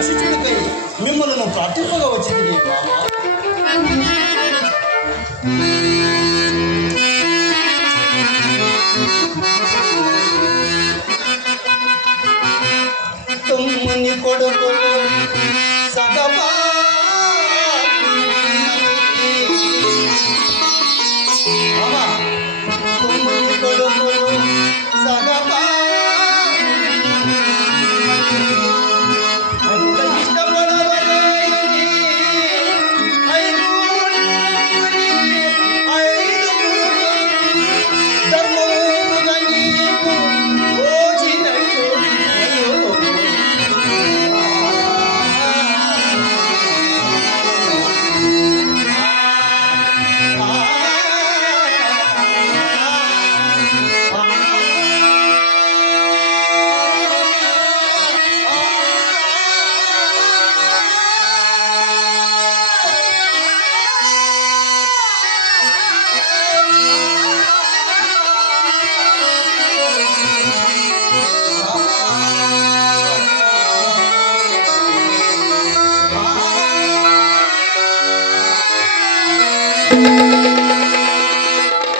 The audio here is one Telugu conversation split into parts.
రక్షించుడికై మిమ్మల్ని ప్రార్థింపగా వచ్చింది తమ్ముని కొడుకులు సగపా తమ్ముని కొడుకులు సగపా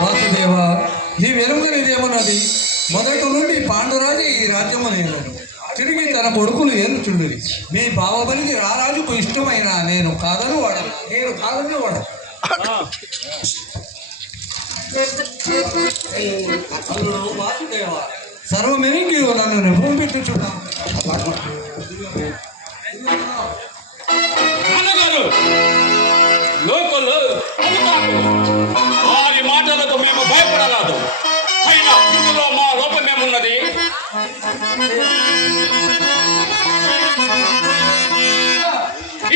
వాసుదేవ, నీవెరుగనిదేమన్నది మొదటి నుండి పాండురాజు ఈ రాజ్యము నేను తిరిగి తన కొడుకులు ఏలుచుండిరి. మీ బావబలికి రారాజుకు ఇష్టమైన నేను కాదని వాడను. వాసుదేవ, సర్వమెనికి నన్ను నిపుణపెట్టుచున్నాను. లోకలు వారి మాటలకు మేము భయపడరాదు. అయినా ఇందులో మా లోపమేమున్నది?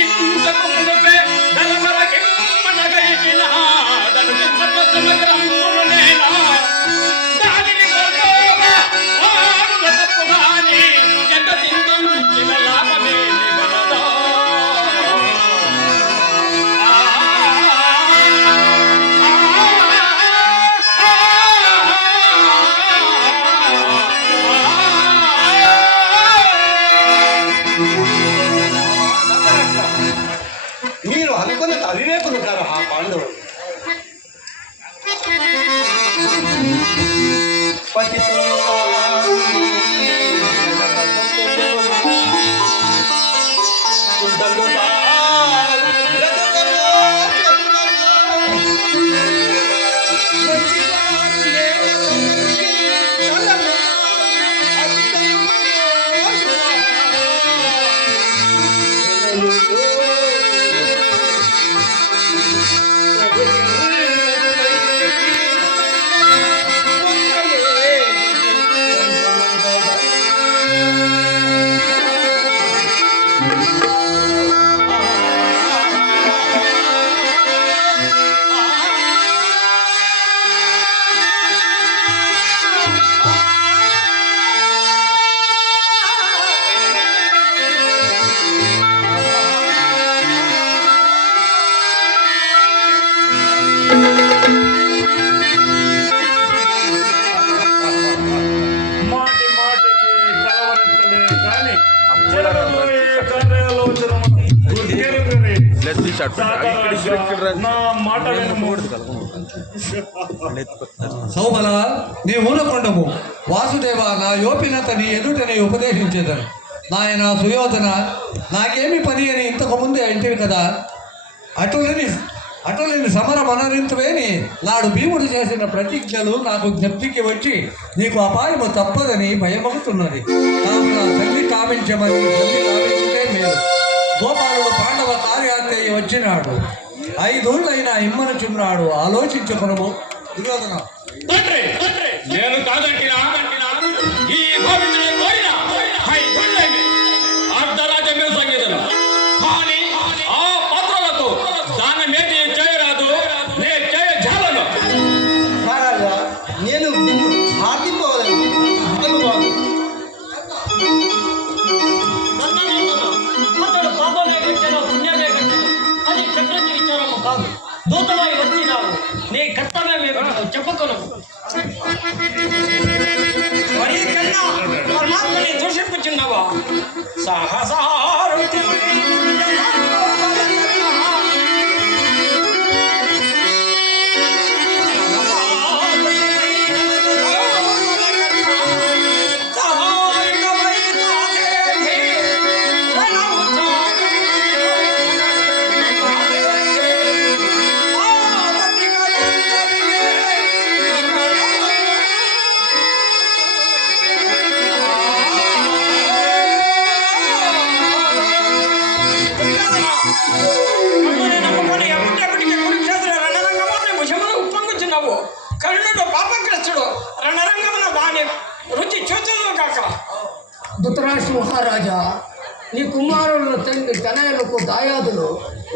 ఇంతకు మునుపే దానిని ఎంత చింతించిన లాభమే మీరు అనుకున్న అవివేకులు గారు ఆ పాండవులు. సౌబల, నీ ఊనకొండము. వాసుదేవ, నా యోపినతని ఎదుటని ఉపదేశించేదను. నాయన సుయోధన, నాకేమి పని అని ఇంతకు ముందే అంటివి కదా. అటులని సమర మనరింతవేని నాడు భీముడు చేసిన ప్రతిజ్ఞలు నాకు జ్ఞప్తికి వచ్చి నీకు అపాయము తప్పదని భయమవుతున్నది. కావున తల్లి కావించమని కావించుటే మేలు. గోపాలుడు పాండవ కార్యార్థయ్య వచ్చినాడు. 5 ఏళ్లైనా ఇమ్మనుచున్నాడు. ఆలోచించుకునము. దుర్యోధన, నేను కాదంటినా ఈ గోవిందుని కోరిన 5 ఏళ్లైంది అర్ధరాజ్యమే సంగీతం. కానీ ఆ పత్రాలతో దాని మీద చేయరాదు, నేను చేయజాలను. మహారాజా, నేను ఆర్తిపోవాలని అతడు పాపమే కట్టెను, పుణ్యమే కట్టెను. అది చక్రవర్తి విచారము కాదు. దూతమై వచ్చినావు, నీ కర్తవ్యమే చెప్పుకొను. మరి కన్నా పరమాత్మని దూషింపుచున్నావా? సాహసారుతి ధృతరాష్ట్ర మహారాజా, నీ కుమారుల తండ్రి తనయులకు దాయాదులు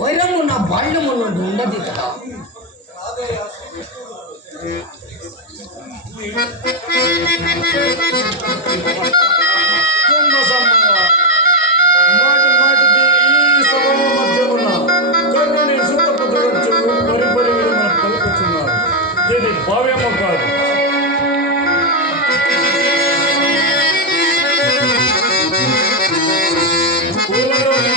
వైరము నా బాల్యము నుండి ఉన్నది కదా. మాటి మాటికి ఈ సభల మధ్యమున కర్ణుని సుత్తపతులొచ్చు పరిపరి విధమున పలుకుతున్నారు. ఇది భావ్యము కాదు. కులలోని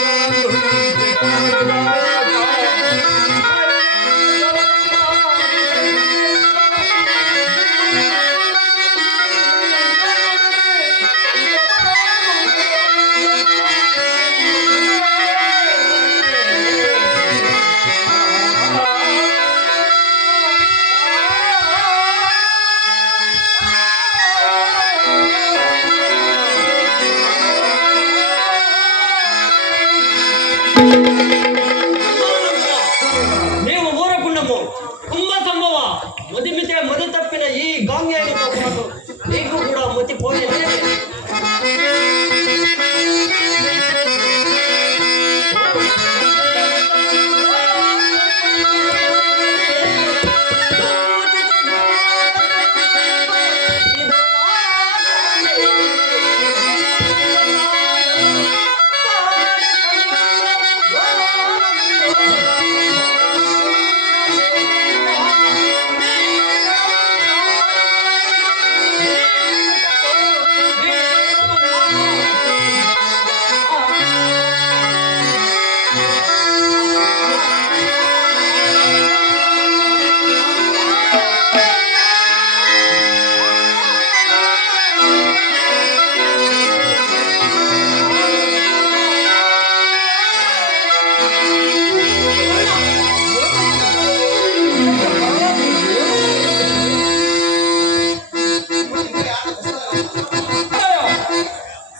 నీవు ఊరకుండము కుంభ సంభవ మొదిమితే మొద తప్పిన ఈ గాంగేయునితో పాటు నీకు కూడా మతి పోయేదే.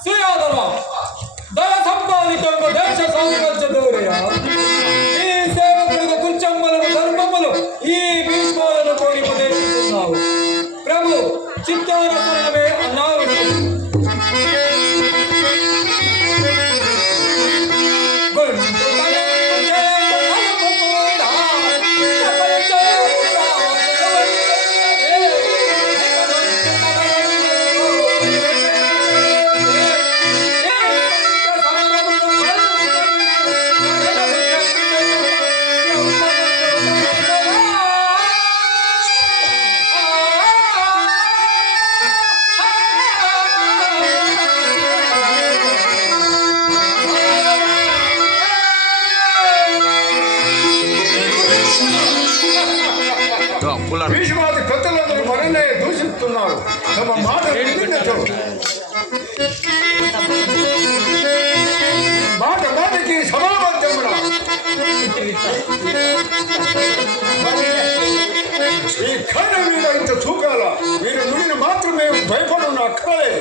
ಸುಯೋಧನ ದಳ ಸಂಪಾದಿಕೊಂಡು ದೇಶ ಸಾಮ್ರಾಜ್ಯ ದೂರೆಯ ಈ ಸೇವಕರಿಗೆ ಕುಂಚಮ್ಮలను ಧರ್ಮములు ఈ భీష్ములను కోరి ఉపదేశిస్తున్నావు. ప్రభు చిత్తారసనమే అన్నావశ్యం. భీష్మాది పెద్దలందరూ మనల్ని దూషిస్తున్నారు. తమ మాట విన్నచో మాట మాటకి సమాబద్ధమున ఈ కళ్ళ మీద ఇంత చూకాల మీరు నుండి మాత్రమే భయపడున్న అక్కడే.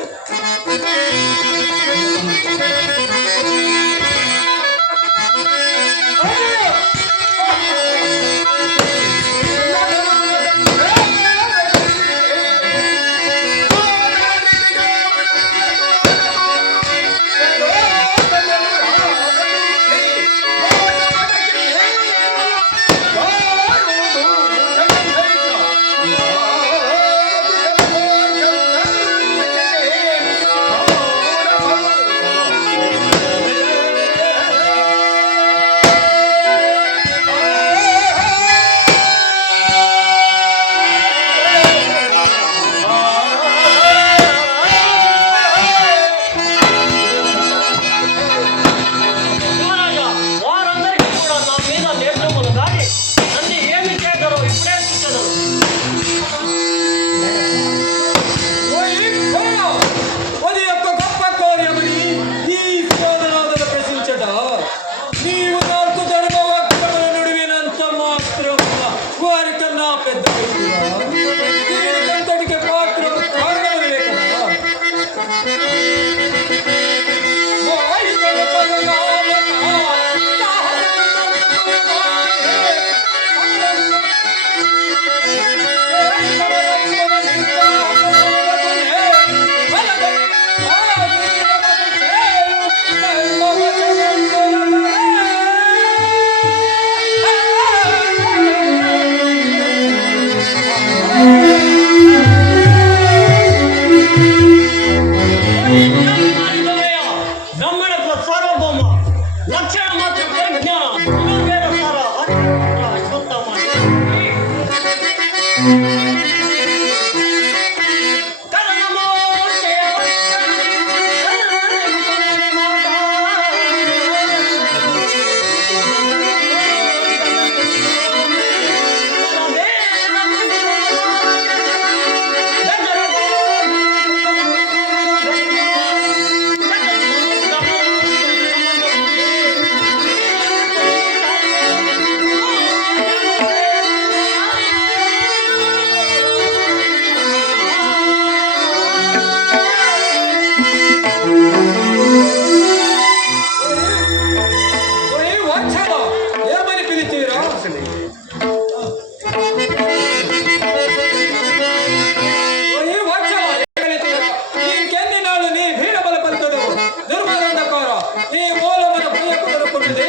ఈ మూలమైన భయకు దొరుకుతుంది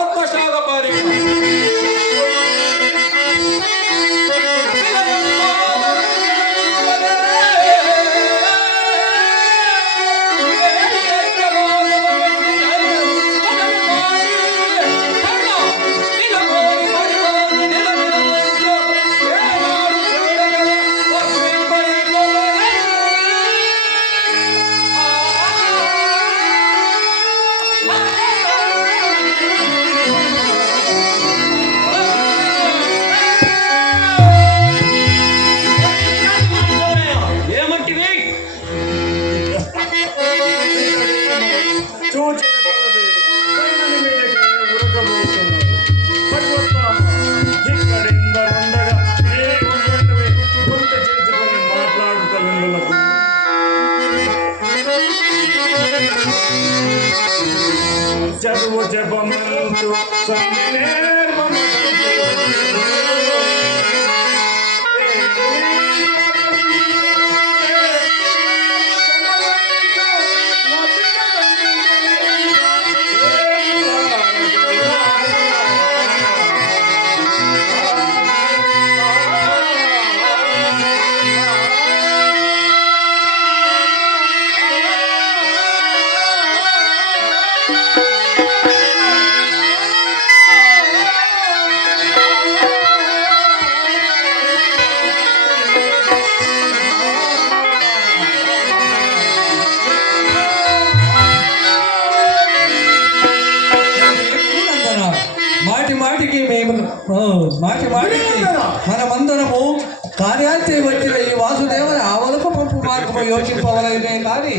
ఆత్మశాగ పారి ఏమంటివి? చూచిన కొలది కైనని మీదకి ఉరకబోతున్నది. పర్వతామ, ఇక్కడిందరుండగా నీ ఉన్నవి గుంత చేసుకొని మాట్లాడుతూ చదువు చెప్పమంటూ సంధి మాటి మాటికి మనమందరము కార్యార్థి వచ్చిన ఈ వాసుదేవుని ఆవలకు పంపు మార్గము యోచింపవలనే కానీ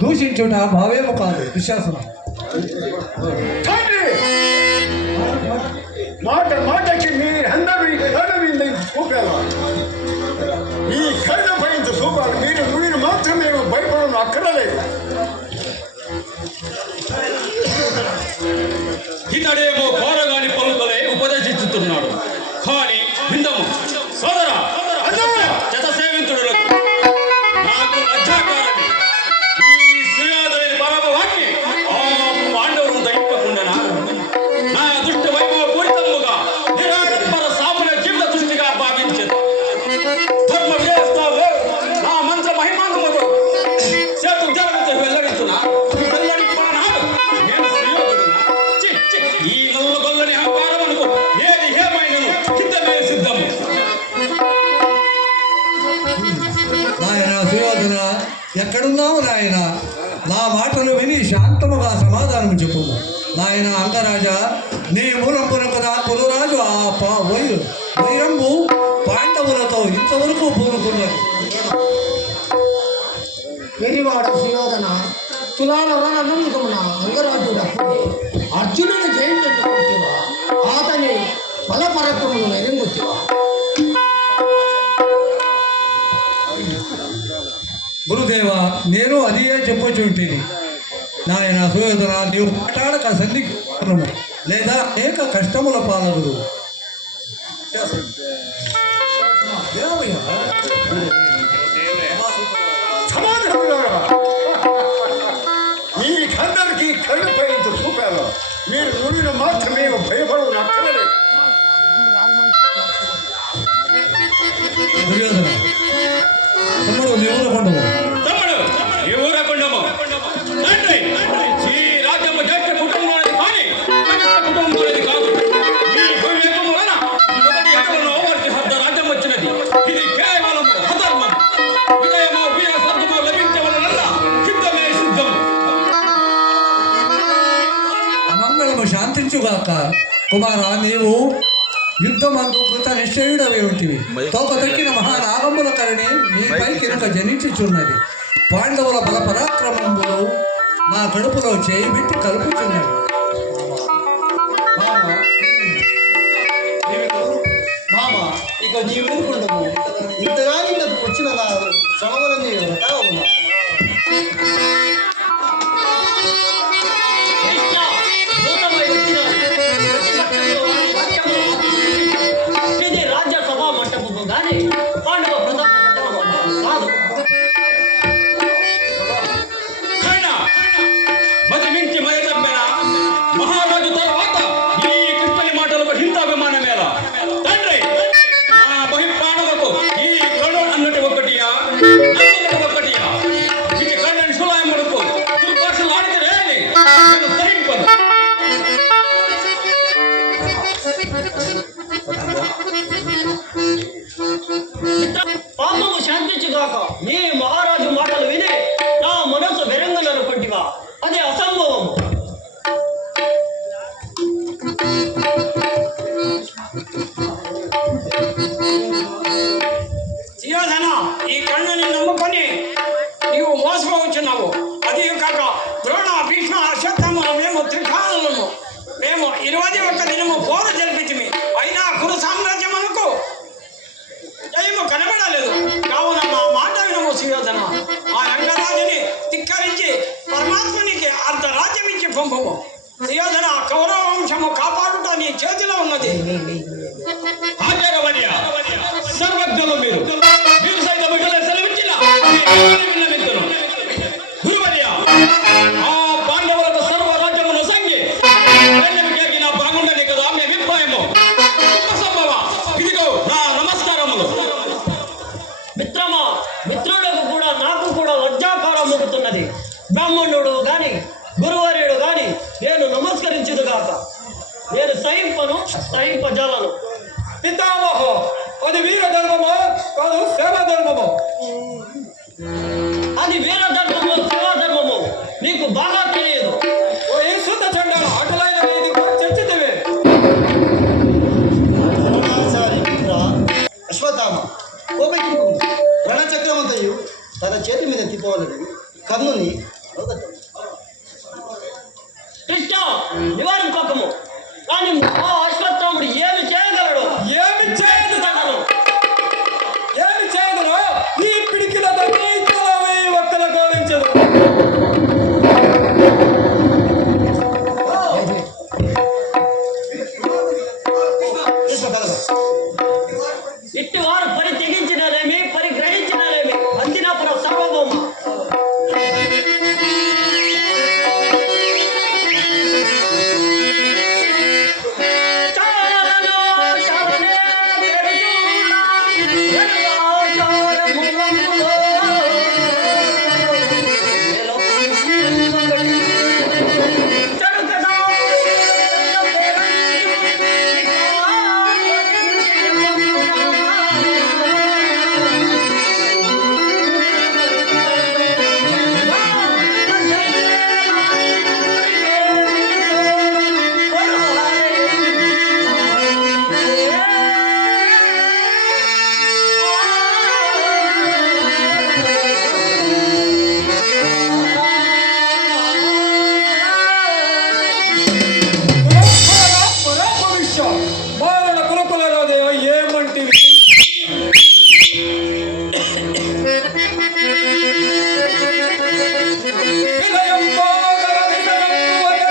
దూషించుట భావేము కాదు విశ్వాసనం. మాట మాటకి మీ అందరి చూపాల ఈ కళ్ళ పైన చూపాలి. మీరు మాత్రమే భయపడను అక్కడలేదు. ఇతడేమో కోరగాని పలుకలే ఉపదేశిస్తున్నాడు. కానీ విందము సోదరా, జత సేవించుడులకు నాకు లజ్జాకారని ఈ శ్రీనాథుని పరమవాక్ని ఆ పాండవులను దయింపకుండెనా? నా దృష్టి వైభవ పూరితముగా నిరాడంబర సాముల జీవిత దృష్టిగా భావించదు. ధర్మ విజయస్తావు నా మంత్ర మహిమానముతో సేతు జలవించు వెల్లడించునా వెల్లడింపనాడు నేను శ్రీయోధుడునా? ఈ నల్ల గొల్లని అహంకారమునకు ఏది ఏమైనను సిద్ధమే సిద్ధము. నాయన సుయోధన, ఎక్కడున్నావు నాయన? నా మాటలు విని శాంతముగా సమాధానం చెప్పు. నాయన అంగరాజా, నీ మూలంపున కదా కులరాజు ఆ వైరంబు పాండవులతో ఇంతవరకు పూనుకున్నది. పెరివాడ సుయోధన, తులాల రణమున అంగరాజుడు అప్పుడే అర్జునుని జయించుకుంటేవా అతని బలపరకమును ఎరింగుతేవా? గురుదేవ, నేను అదే చెప్పుచుంటిని. నాయన సుయోధన, నీవు మాట్లాడక సంధిము లేదా అనేక కష్టముల పాలగుడు. సమాధానం మీకందరికీ కళ్ళు పైన చూపాను. మీరు నుడిన మాత్రమే భయపడను అక్కడలేదు. దుర్యోధన, తమ్ముడు నీవులకొండము. తమ్ముడు ఈ ఊరకుండము తండ్రి ఈ రాజ్యము జ్యేష్ఠ కుటుంబంలోది కానీ కనిష్ట కుటుంబంలోది కాదు. ఈ భూమియకం వలన మొదటి ఎక్కడనో వారికి హద్ద రాజ్యం వచ్చినది. ఇది కేవలం అధర్మం. విజయమో వీర సద్దుమో లభించవలనల్లా సిద్ధమే సిద్ధం. అమంగళము శాంతించుగాక. కుమార, నీవు యుద్ధమందు కృత నిశ్చయుడవే ఉంటివి. తోక దక్కిన మహానాగముల కరణి నీపై కింద జనించుచున్నది. పాండవుల బల పరాక్రమములు నా కడుపులో చేయి పెట్టి కలుపుచున్నది. మామ, ఇక నీ ఊరుకుండము. ఇంతగా నీకు వచ్చిన నా శ్రమలన్నీ కావున్నా. కృష్ణ, దూతమై వచ్చిన ప్రతిపక్షంలో వారి వాక్యములు ఇది రాజ్యసభ మంటపము గాని పాండవ ప్రతాప మంటపము కాదు. కైనా మతి మించి మయదమ్మె వచ్చినావు. అది కాక ద్రోణ భీష్మ అశ్వత్థామ మేము త్రికాలను మేము 21 దినము పోరు జరిపితిమి. అయినా కురు సామ్రాజ్యమునకు జయము కనబడలేదు. కావున మా మాట వినము సుయోధన. ఆ రంగరాజుని ధిక్కరించి పరమాత్మనికి అర్ధ రాజ్యం ఇచ్చి పంపము. సుయోధన, కౌరవ వంశము కాపాడుట నీ చేతిలో ఉన్నది. ఆచార్యవర్య, సర్వజ్ఞులు మీరు సైతం సెలవిచ్చిన గురువర్య, ఆ పాండవులకు సర్వరాజ్యమును సంగి నా బాగుండని కదా మీ అభిప్రాయము. సంభవ ఇదిగో నా నమస్కారములు. మిత్రమా, మిత్రులకు కూడా నాకు కూడా లజ్జాకారం మొగుతున్నది. బ్రాహ్మణుడు గాని గురువర్యుడు గాని నేను నమస్కరించుదుగాక. నేను సహింపజాలను. పితామహ, అది వీర ధర్మమో కాదు సేవా ధర్మమో? అది వీర ధర్మము సేవా ధర్మము నీకు బాగా తెలియదు. ఓ ఈ శుద్ధ చండాల అటులైన ఇది చర్చితవే. ద్రోణాచారి పుత్ర అశ్వత్థామ, కోపెక్కింపు రణచక్రమంతయు తన చేతి మీద తిప్పవాలని కర్ణుని అవగతం. కృష్ణ నివారింపకము. కానీ ఆ అశ్వత్థాముడు ఏమి చేయగలడు? ఏమి చేయదు తనను, ఏమి చేయదును? ఈ పిడికిల తనవి ఒక్కల గౌరవించదు. ఇట్టి వారు పరి తెగించినారేమి, పరిగ్రహించినారేమి అందినాపుర సర్వభౌమ. మారణ కులకుల రాజయ్య ఏమంటివి? వినయం బాగర వినయంబువలే.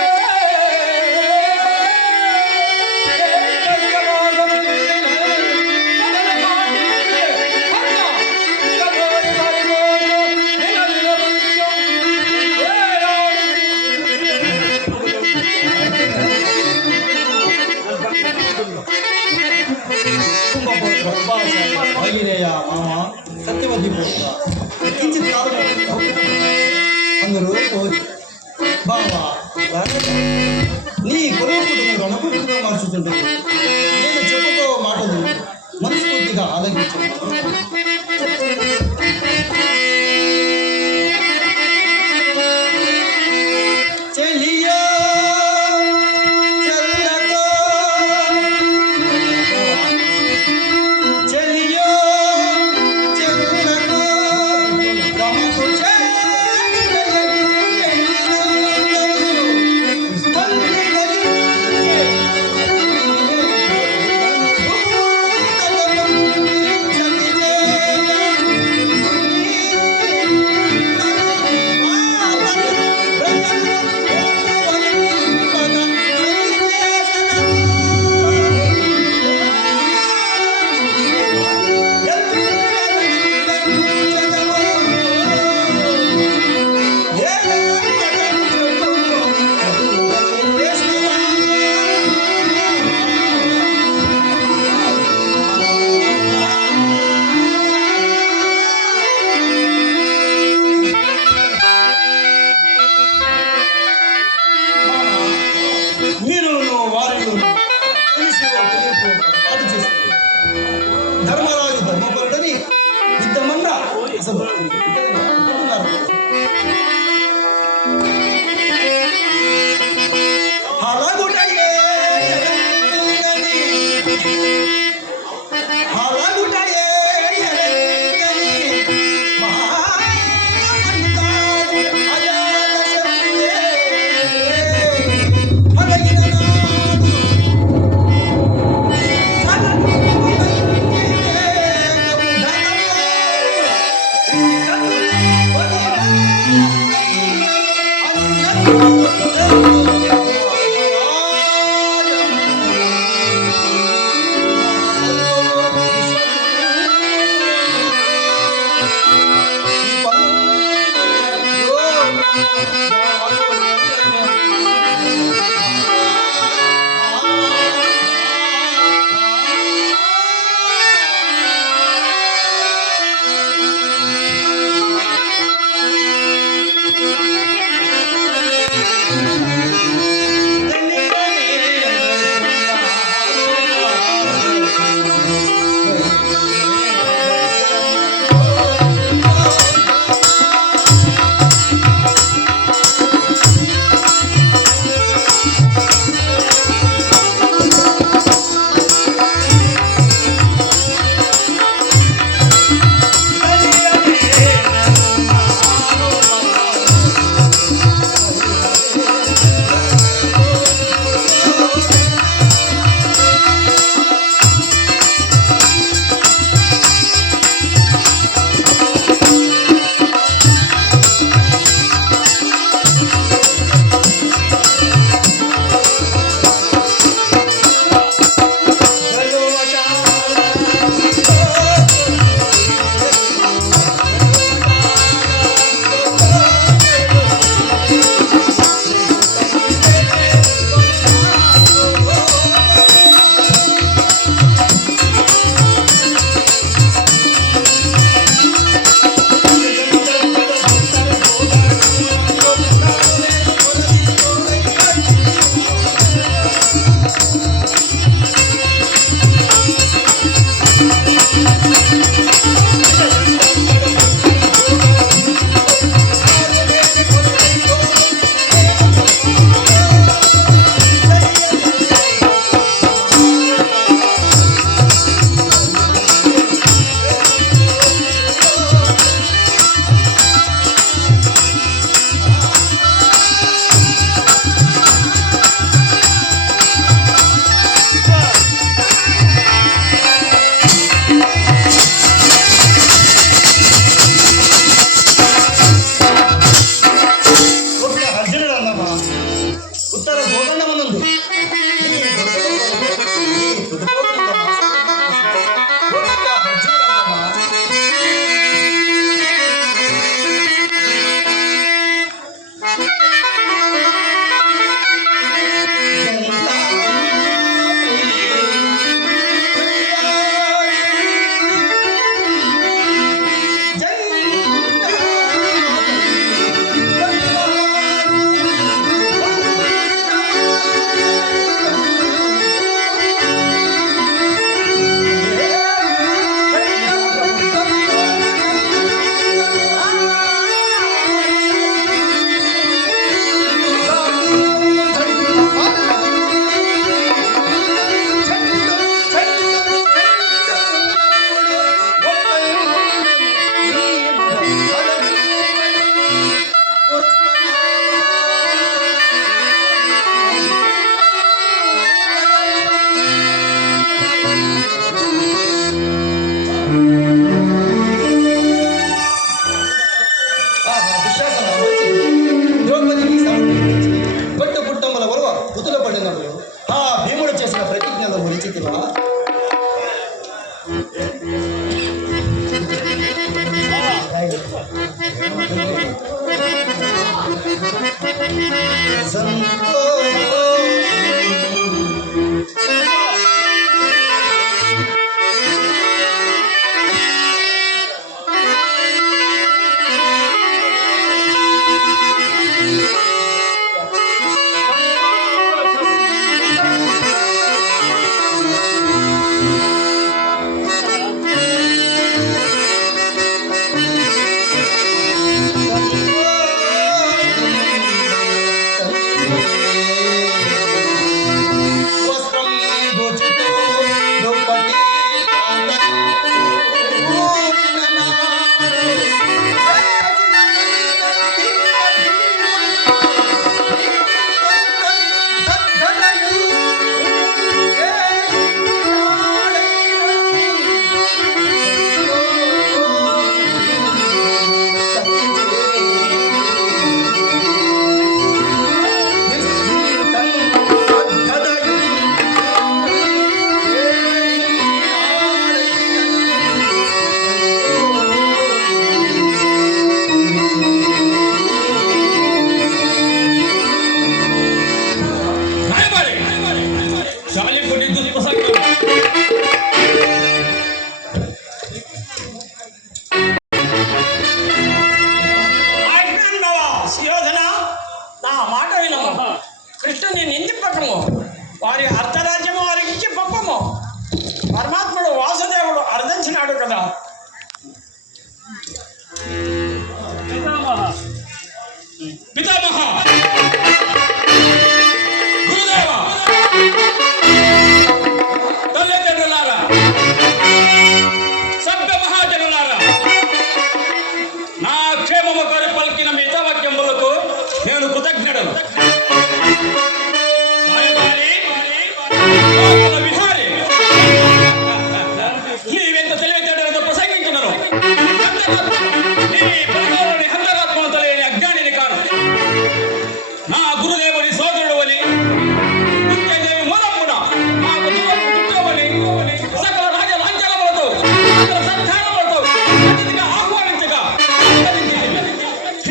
భగిరేయ మామ సత్యవతి పుత్ర కించిత్ కాలం అందరూ బావా నీ కొడుకును రణపుట్టుగా మార్చుతుంటుంది. నేను చెప్పుకో మాటలు మనస్ఫూర్తిగా ఆలోచించాను. చెలియా చెల్లతో చెలియో చెల్లతో తమకు చెల్లి పట్టము వారి అర్ధరాజ్యము వారికి ఇచ్చి పంపము. పరమాత్ముడు వాసుదేవుడు అర్థించినాడు కదా. పితామహ, గురుదేవ, తల్లిదండ్రులారా, సభ్య మహాజనులారా, నా క్షేమము కోరి పలికిన మిగతావాక్యములకు నేను కృతజ్ఞుడను. రాయబారి, లోకల విహారి, నీవెంత తెలివితేటలతో ప్రసంగించున్నాను. నీ పరలోని హంతరాత్మను తెలియని అజ్ఞానిని కాను. నా గురుదేవుని సోదరుడు అని నిత్యదేవి మూలమున నాకు దూరం చుట్టమని సకల రాజ లాంఛనములతో సకల సత్కారములతో అతిథిగా ఆహ్వానించగా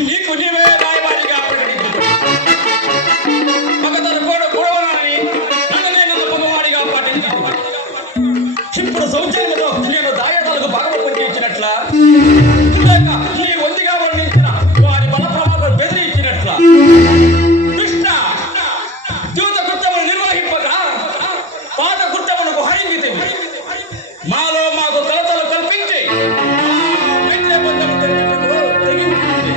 నీకు నీవే రాయబారిగా ప్రకటించు. మగతను కూడవనని నన్ను నేను పొగవాడిగా పాటించు. ఇప్పుడు శౌచర్యంలో నేను దాయాదాలకు భాగము పంచినట్ల లేక నీ ఒంటిగా వర్ణించిన వారి బల ప్రమాదం బెదిరించినట్ల కృష్ణ దూత కృత్యములు నిర్వహింపక పాత కృత్యములకు హరించితే మాలో మాకు కలతలు కల్పించి మైత్రేబంధము తెగించింది.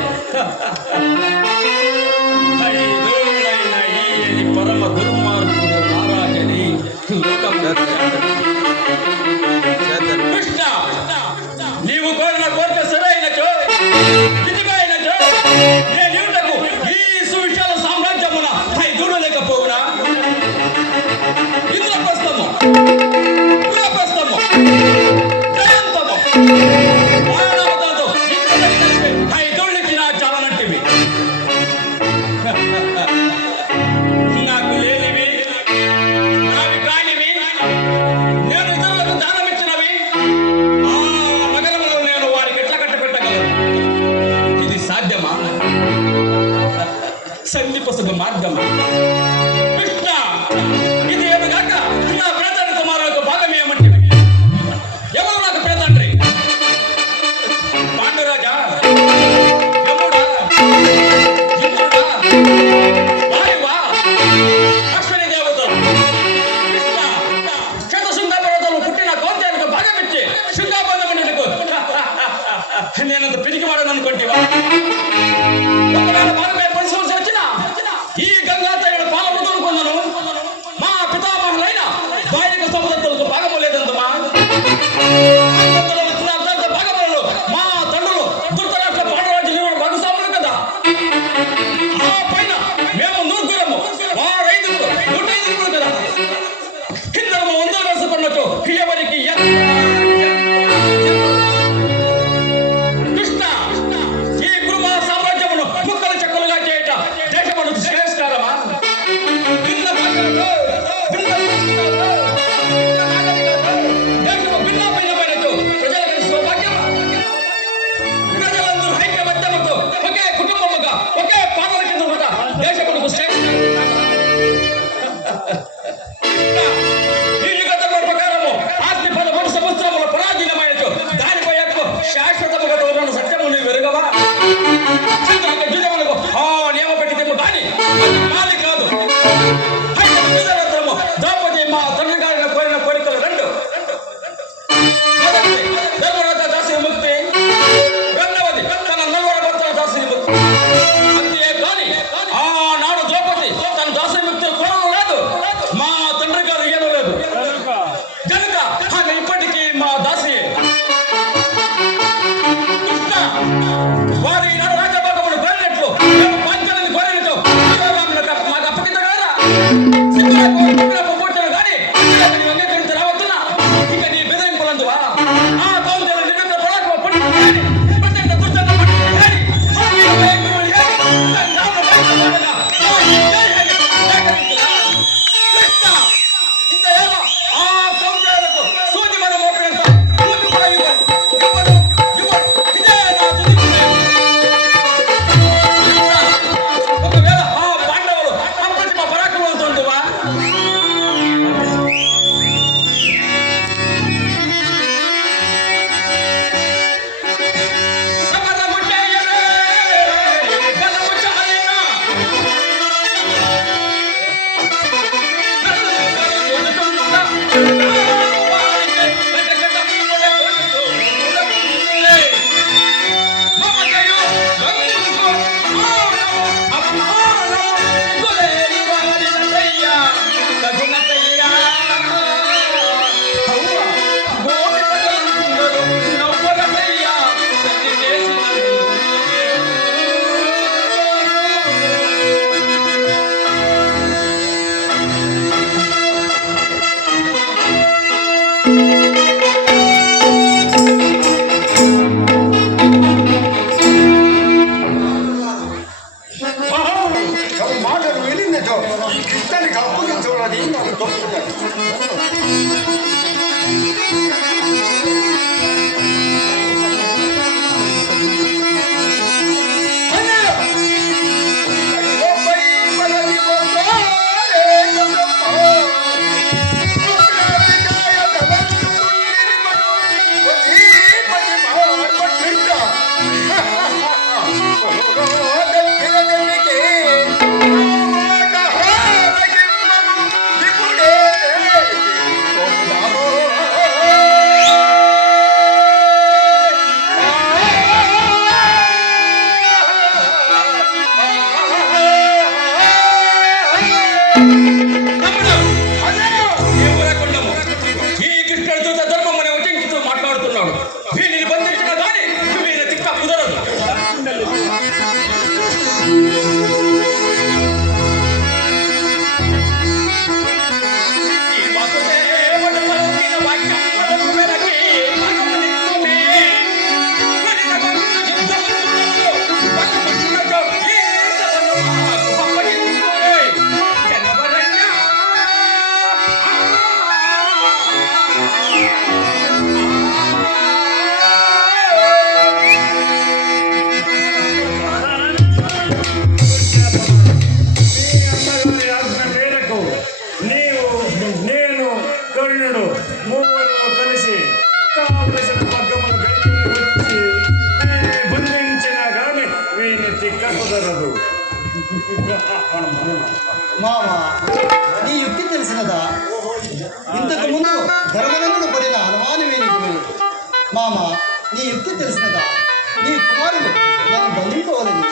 ఐదోళ్ళైన ఈ పరమ దుర్మార్గుడు నారాజని కృష్ణ, నీవు కోరిన కోరిక సరైనచో విధిగా అయినచో నేనుటకు ఈ సువిశాల సామ్రాజ్యమున ఐదుడు లేకపోవునా? ఇంద్రప్రస్థము, పురప్రస్థము, జయంతము, మానవతతో ఐదుళ్ళకి నా చాలనట్టివి. నాకు లేనివి, నావి కానివి, నేను ఇతరులకు దానమిచ్చినవి ఆ నగరంలో నేను వారికి ఎట్లా కట్టబెట్టగలను? ఇది సాధ్యమా? సంధిపసుగు మార్గమా? కృష్ణ, ఇది ఏమిగాక నా ప్రేతండ్రి కుమారులకు భాగం ఏమంటే ఎవరు నాకు ప్రేతండ్రి? పాండురాజా, యముడా, ఇంద్రుడా, వాయువా, అశ్విని దేవతలు, కృష్ణ, శతశృంగ పర్వతము పుట్టిన కౌంత్యానికి భాగం ఇచ్చి శృంగాబంధము నీకు నేనంత పిరికివాడను అనుకుంటేవా? ఒకవేళ భాగమే పరిశోధన వచ్చినా ఈ గంగా తల్లి పాలముదలు కొందను మా పితామహులైన బాలిక సముద్రులకు భాగము లేదంతమా? భాగములలో మా తండ్రులు దుర్తరాష్ట్ర పాండరాజు భాగస్వాములు కదా. ఆ పైన మేము నూర్గురము, వారైదుగురు 105 కదా. కిందము 100 వేసుకున్నట్టు ఎవరికి కృష్ణ, ఈ కురుమా సామ్రాజ్యమును ముక్కలు చెక్కలుగా చేయట దేశమును శ్రేష్ఠకరమా? భిన్న భాషలతో, భిన్న సంస్కృతులతో, భిన్న నాగరికతతో దేశము భిన్నమైనతో ప్రజలకు సౌభాగ్యమా? ప్రజలందరూ ఐక్యమత్యముతో ఒకే కుటుంబముగా ఒకే పాలన కింద ఉన్న దేశమునకు శ్రేష్ఠ ఈ యుగతల ప్రకారము ఆస్తి 13 సంవత్సరముల పరాధీనమైనతో దానిపై ఎక్కువ శాశ్వతముగా ఉన్న సత్యము నీవు వెరుగవా? యుగములకు ఆ నియమ పెట్టితేమో కానీ మాది కాదు. ద్రౌపది మా తండ్రి గారిని కోరిన కోరికలు 2. మొదటిది ధర్మరాజ దాసి ముక్తి, రెండవది తన నల్వర భర్తల దాసి ముక్తి. అంతే కానీ ఆనాడు ద్రౌపది తన దాసి ముక్తి కోరలేదు, మా తండ్రి గారు ఇయ్యలేదు కనుక ఆమె ఇప్పటికీ మా దాసి. కృష్ణ, వారి రాజభాగమును కోరినట్ల మామ నీ యుక్తి తెలిసినదా? ఇంతకు ముందు ధర్మనందుడు పడిన అనుమానమే నీకు. మామ నీ యుక్తి తెలిసినదా? నీ కుమారుడు నన్ను బంధింపవలని